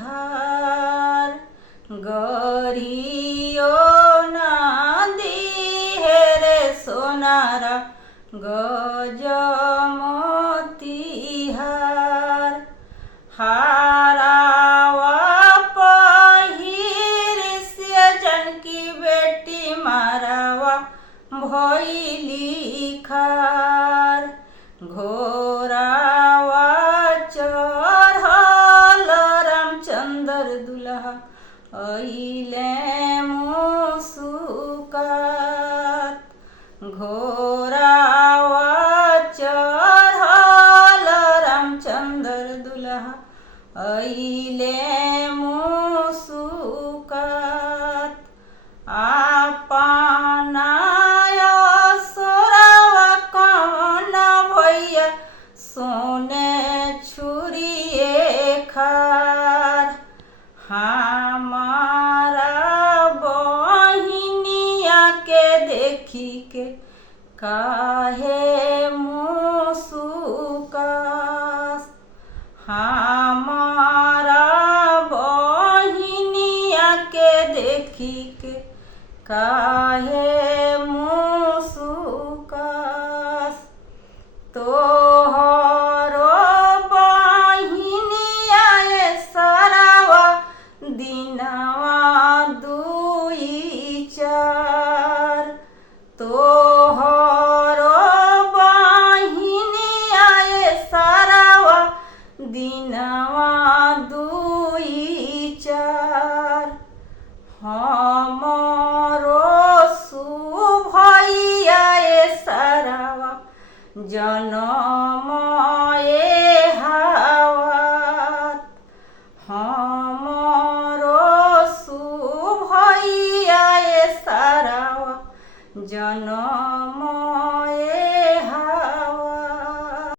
गजमोतीहार गरियो ना दिहे रे सोनारा गजमोतीहार हारावा पहिर से जनकी बेटी मारावा भइली खार घोरावा चढ़ल रामचंद्र दुल्हा अइले मुसुकात घोरावा चढ़ल रामचंद्र दुल्हा अइले मुसुकात आपना सोरावा कौन भैया सोने छुरिए खार हमारा बहिनिया के देखी के काहे मुसुकास हमारा बहिनिया के देखी के काहे मुसुकास तोहरो बहिनिया सरावा दिनवा दुई चार तोहरो बहिनिया सरावा दिनवा दुई चार हमरो सुभैया सरावा जनम हावत हमरो सुभैया सरावा जनम